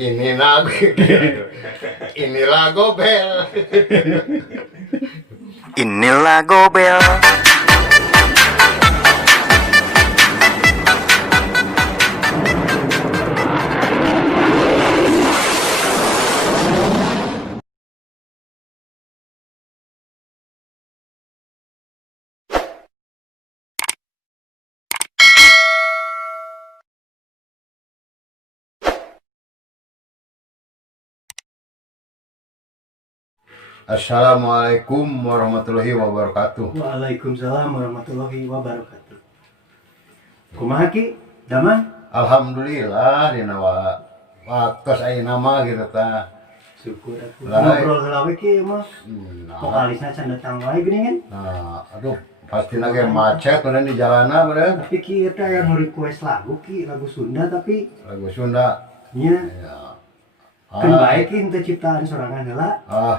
Inilah inilah Gobel. Inilah Gobel. Assalamualaikum warahmatullahi wabarakatuh. Waalaikumsalam warahmatullahi wabarakatuh. Kumaha ki? Damang? Alhamdulillah dina wakos aya nama gitu tah. Syukur aku. Lah, Ngobrol heula we ki mah. Nah, Vokalisna can datang wae geuning kan. nah, aduh pasti ge macet bener di jalana bener. Tapi ki eta yang request lagu ki, lagu Sunda tapi Lagu Sunda. nya Ya. kan bae ki henteu ciptaan sorangan heula.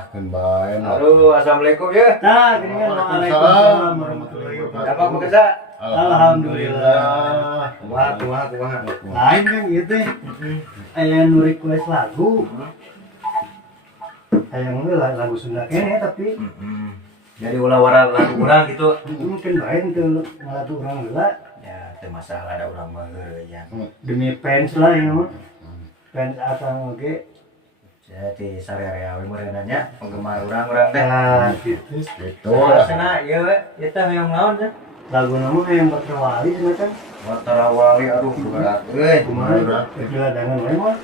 Kan bae. Halo, assalamualaikum ya. Tah, geuning kan waalaikumsalam warahmatullahi wabarakatuh. Apa bekerja? Alhamdulillah. Kumaha. Lain kan ieu teh. Aya nu request lagu. Aya heula lagu Sunda kene tapi Jadi ulah-ulah lagu urang gitu. mungkin bae henteu ngalatu urang heula. Ya, teu masalah ada urang mah ya. Demi fans lah ya mah. Fans asal oge. Jadi sarea-area we meureunanya penggemar urang-urang teh. Nah, gitu. Gitu. Sana ieu we, ieu teh hoyong naon teh? Lagu nama yang berterwali semacam. Watarawali aduh berat euy. Kumaha? Kegiladangan wae mah.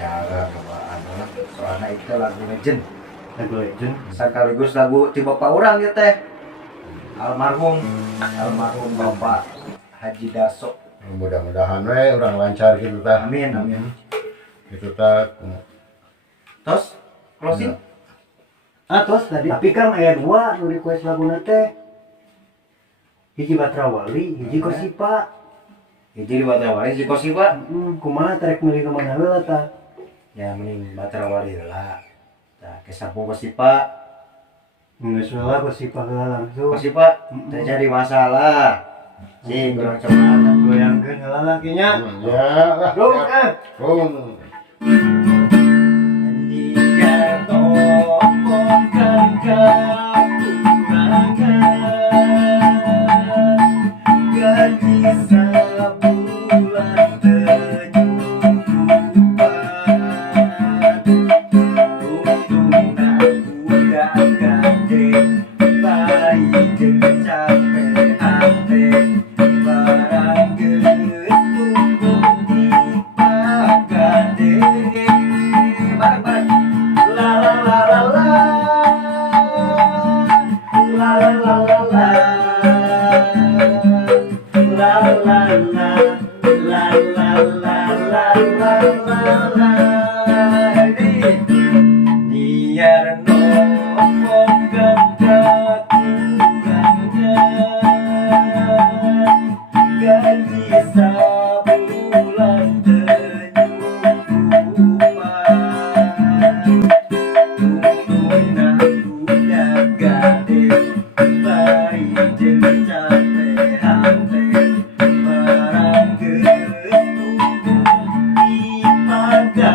Ya, cobaan lah. Soalnya itu lagu legend. Lagu legend. Sekaligus lagu ti bapak urang ieu teh. Almarhum Bapak Haji Daso. Mudah-mudahan we urang lancar gitu tah. Amin. Gitu tah. Tos closing. Tos tadi. Tapi kan aya dua nu request laguna teh. Hiji Batrawali, hiji Kosipa. Hiji di Batrawali si Kosipa. Kumaha trek milih ke mana heula tah? Ya mending Batrawali heula. Tah kesapu Kosipa. Geus heula Kosipa heula langsung. Kosipa teu jadi masalah. Si kurang cobaan. Goyangkeun heula lah kinya. Ya lah. Dong, Rum. Dia tombongkan kapurangan gaji sabulan ternyukupan untung aku gandeng bayi jeung capek hate barang geus tumpuk di pagade bareng la la la la la la la la la la la la la la la la la biar nombongkan kekurangan gaji sabulan ternyukupan untung aku gade bari jeung capek hate barang geus tumpuk di pagade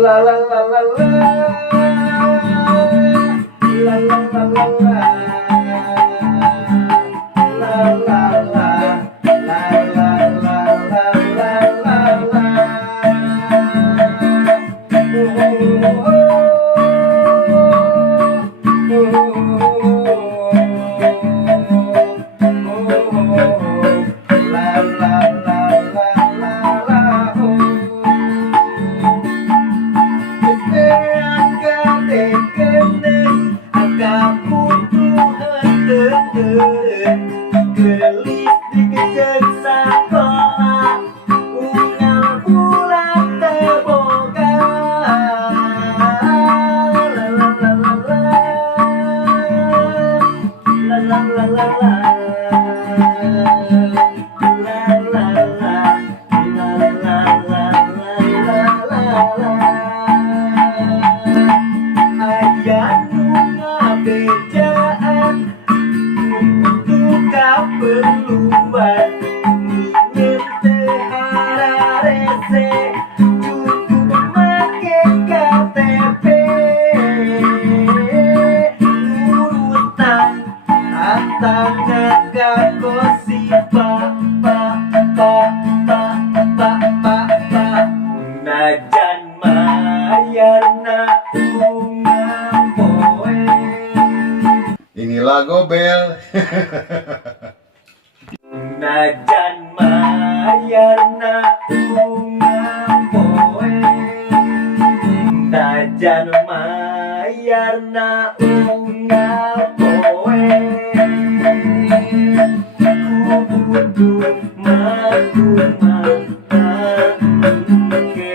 La la la la la. La la la la la. La la la. La la la la la la la. Najan mayarna unga poe. Inilah Gobel. Najan mayarna unga poe. Najan mayarna unga poe. Kubutuh maguma angke.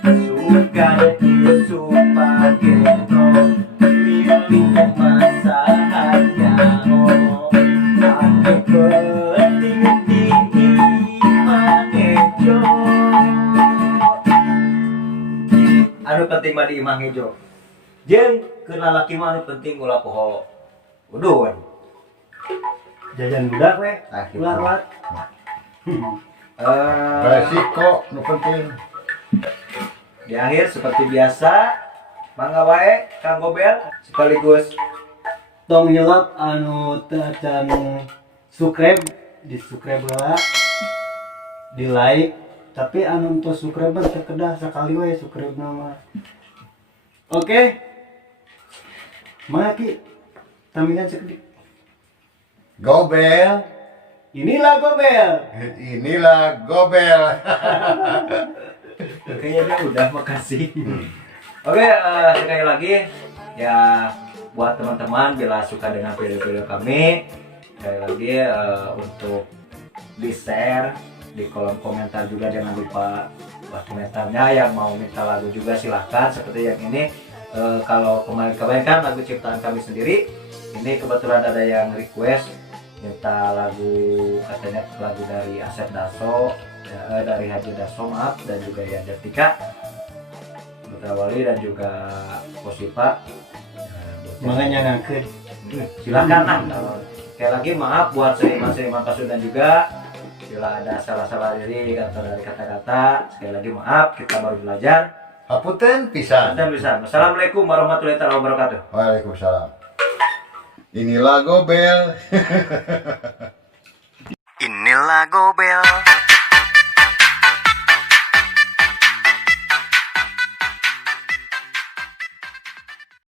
Sukan isu pageno milih masahannya. Aku penting di Imangejo. Anu penting mah di Imangejo. Jeung keur lalaki mah anu penting ulah poho udun. Jajan budak we. Ah, gitu. Ular. Resiko nu penting. Di akhir seperti biasa mangga wae Kang Gobel sekaligus Tong nyelap anu can subscribe di subscribe lah, di like, tapi anu untuk subscribe mah sekedah sekali we subscribe nama. Oke. Mana ki? Tamingan sekedik. Gobel. Inilah Gobel. Inilah Gobel. kayaknya dia udah, makasih. Oke, sekali lagi ya buat teman-teman bila suka dengan video-video kami, sekali lagi untuk di share di kolom komentar juga, jangan lupa buat komentarnya. Yang mau minta lagu juga silahkan, seperti yang ini. Kalau kemarin kan lagu ciptaan kami sendiri, ini kebetulan ada yang request minta lagu, katanya lagu dari Asep Daso, dari Haji Daso, maaf, dan juga ya Detika Putra Wali dan juga Posipa. Makanya ngangkeun. Silakan lah. Sekali lagi maaf buat seniman-seniman Pasundan juga bila ada salah-salah diri atau dari kata-kata. Sekali lagi maaf, kita baru belajar. Hapunten pisan. Dan bisa. Assalamualaikum warahmatullahi wabarakatuh. Waalaikumsalam. Inilah Gobel. Inilah Gobel.